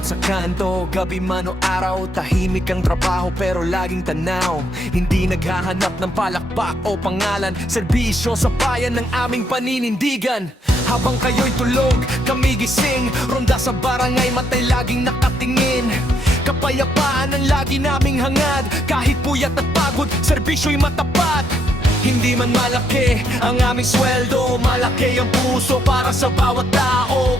Nakabalot sa kanto, gabi man o araw, tahimik ang trabaho pero laging tanaw. Hindi naghahanap ng palakpak o pangalan, serbisyo sa bayan ng aming paninindigan. Habang kayo'y tulog, kami gising, ronda sa barangay, matay laging nakatingin. Kapayapaan ang lagi naming hangad, kahit puyat at pagod, serbisyo'y matapat. Hindi man malaki ang aming sweldo, malaki ang puso para sa bawat tao.